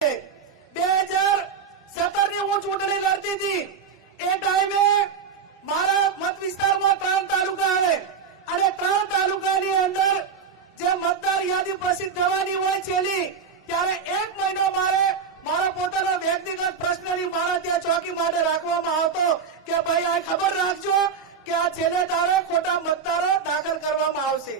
2017 ની હું ચૂંટણી લડતી હતી એ ટાઈમે મારા મત વિસ્તારમાં 3 તાલુકા આવે અને 3 તાલુકાની અંદર જે મતદાર યાદી પ્રસિદ્ધ થવાની હોય છેલ્લી ત્યારે 1 મહિનો મારા પોતાના વ્યક્તિગત પ્રશ્નની મારા ત્યાં ચોકી માટે રાખવામાં આવતો કે ભાઈ આ ખબર રાખજો કે આ છેલ્લે દાડે ખોટા મતદારો દાખલ કરવામાં આવશે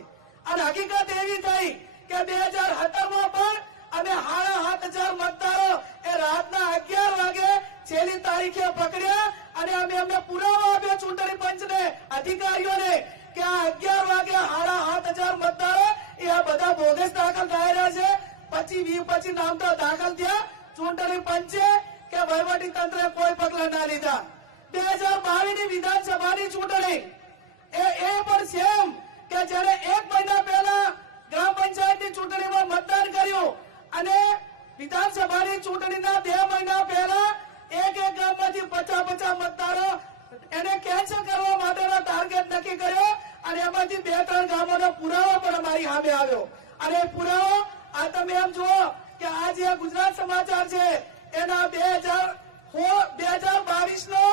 અને હકીકત એવી થઈ કે 2017 માં પણ અમે 7,500 મતદારો એ રાતના 11 વાગે છેલ્લી તારીખે પકડ્યા અને અમે પુરાવા આપ્યા ચૂંટણી પંચને અધિકારીઓને કે આ 11 વાગે 7,500 મતદારો એ આ બધા બોગસ દાખલ થયેલા છે 25 નામ તો દાખલ થયા ચૂંટણી પંચે કે વહીવટી તંત્રે કોઈ પગલા ના લીધા 2022 ની વિધાનસભાની ચૂંટણી એ પણ સેમ કે જ્યારે 1 મહિના પહેલા ગ્રામ પંચાયતની ચૂંટણીમાં મતદાન કર્યું અને વિધાનસભાની ચૂંટણીના 2 મહિના પહેલા એક ગામમાંથી 50 મતદારો એને કેન્સલ કરવા માટેનો ટાર્ગેટ નક્કી કર્યો અને એમાંથી 2-3 ગામોનો પુરાવો પણ અમારી સામે આવ્યો અને પુરાવો આ તમે એમ જુઓ કે આ જે ગુજરાત સમાચાર છે એના 2022 નો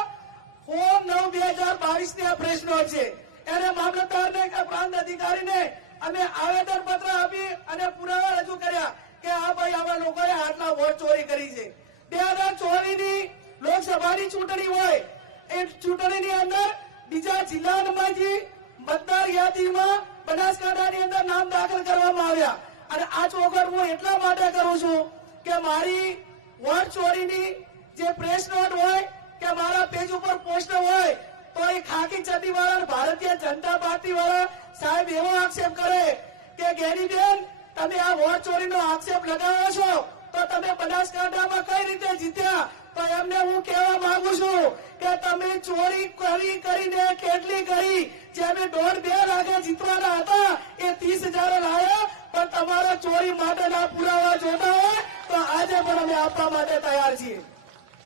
9/2022 ની આ પ્રશ્નો છે એને મામલતદારને કે પ્રાંત અધિકારીને અમે આવેદન પત્ર આપી અને પુરાવા રજૂ કર્યા કે આ ભાઈ આવા લોકોએ આટલા વોટ ચોરી કરી છે 2024 ની લોકસભાની ચૂંટણી હોય એ ચૂંટણીની અંદર બીજા જિલ્લામાંથી મતદાર યાદીમાં બનાસકાંઠાની અંદર નામ દાખલ કરવામાં આવ્યા અને આ ચોખવટ હું એટલા માટે કરું છું કે મારી વોટ ચોરીની જે પ્રેસ નોટ હોય કે મારા પેજ ઉપર પોસ્ટર હોય તો એ ખાકી ચડ્ડી વાળા ભારતીય જનતા પાર્ટી વાળા સાહેબ એવો આક્ષેપ કરે કે ગેરીબેન તમે આ વોટ ચોરીનો આક્ષેપ લગાવો છો તો તમે બનાસકાંઠામાં કઈ રીતે જીત્યા તો એમને હું કહેવા માંગુ છું કે તમે ચોરી કરીને કેટલી કરી જે અમે 1.5-2 લાખે જીતવાના હતા એ 30,000 લાયા પણ તમારા ચોરી માટેના પુરાવા જોતા હોય તો આજે પણ અમે આપવા માટે તૈયાર છીએ।